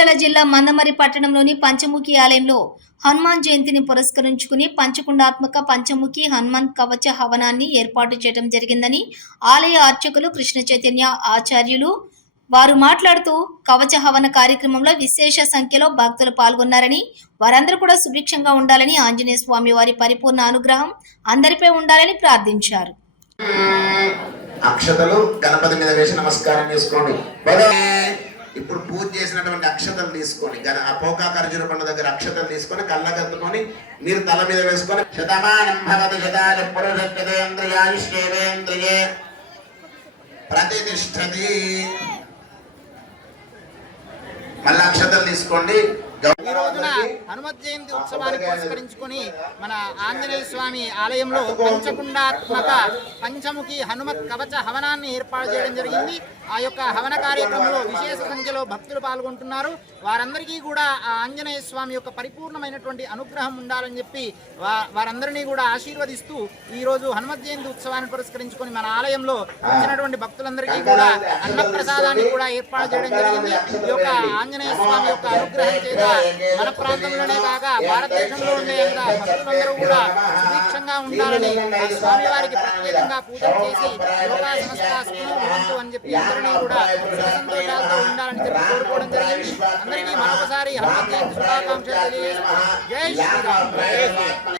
మంచిర్యాల జిల్లా మందమరి పట్టణంలోని పంచముఖి ఆలయంలో హనుమాన్ జయంతిని పురస్కరించుకుని పంచకుండాత్మక పంచముఖి హనుమాన్ కవచ హవనాన్ని ఏర్పాటు చేయడం జరిగిందని ఆలయ అర్చకులు కృష్ణ చైతన్య ఆచార్యులు వారు మాట్లాడుతూ కవచ హవన కార్యక్రమంలో విశేష సంఖ్యలో భక్తులు పాల్గొన్నారని వారందరూ కూడా సుభిక్షంగా ఉండాలని ఆంజనేయ స్వామి వారి పరిపూర్ణ అనుగ్రహం అందరిపై ఉండాలని ప్రార్థించారు. అక్షతలు గణపతి మీద వేసి నమస్కారం చేసుకోండి. ఇప్పుడు పూజ చేసినటువంటి అక్షతలు తీసుకొని అపోకా ఖర్జూర పండు దగ్గర అక్షతలు తీసుకొని కళ్ళగద్దుకొని మీరు తల మీద వేసుకొని శతమానం భవతి శతాని పురుషేంద్రియాయుష్యేంద్రియే ప్రతిష్టతి మళ్ళీ అక్షతలు తీసుకోండి. ఈ రోజున హనుమత్ జయంతి ఉత్సవాన్ని పురస్కరించుకొని మన ఆంజనేయ స్వామి ఆలయంలో పంచకుండాత్మక పంచముఖి హనుమత్ కవచ హవనాన్ని ఏర్పాటు చేయడం జరిగింది. ఆ యొక్క హవన కార్యక్రమంలో విశేష సంఖ్యలో భక్తులు పాల్గొంటున్నారు. వారందరికీ కూడా ఆ ఆంజనేయ స్వామి యొక్క పరిపూర్ణమైనటువంటి అనుగ్రహం ఉండాలని చెప్పి వారందరినీ కూడా ఆశీర్వదిస్తూ ఈ రోజు హనుమత్ జయంతి ఉత్సవాన్ని పురస్కరించుకొని మన ఆలయంలో వచ్చినటువంటి భక్తులందరికీ కూడా అన్నప్రసాదాన్ని కూడా ఏర్పాటు చేయడం జరిగింది. ఈ యొక్క ఆంజనేయ స్వామి యొక్క అనుగ్రహం చేత మన ప్రాంతంలోనే కాక భారతదేశంలో ఉండే భక్తులందరూ కూడా సుభిక్షంగా ఉండాలని స్వామి వారికి ప్రత్యేకంగా పూజలు చేసి లోకా సమస్త అని చెప్పి అందరినీ కూడా సంతోషాలతో ఉండాలని చెప్పి కోరుకోవడం జరిగింది. అందరికీ మరొకసారి హనుమత్ జయంతి శుభాకాంక్షలు తెలియజేస్తూ జై శ్రీరామ్.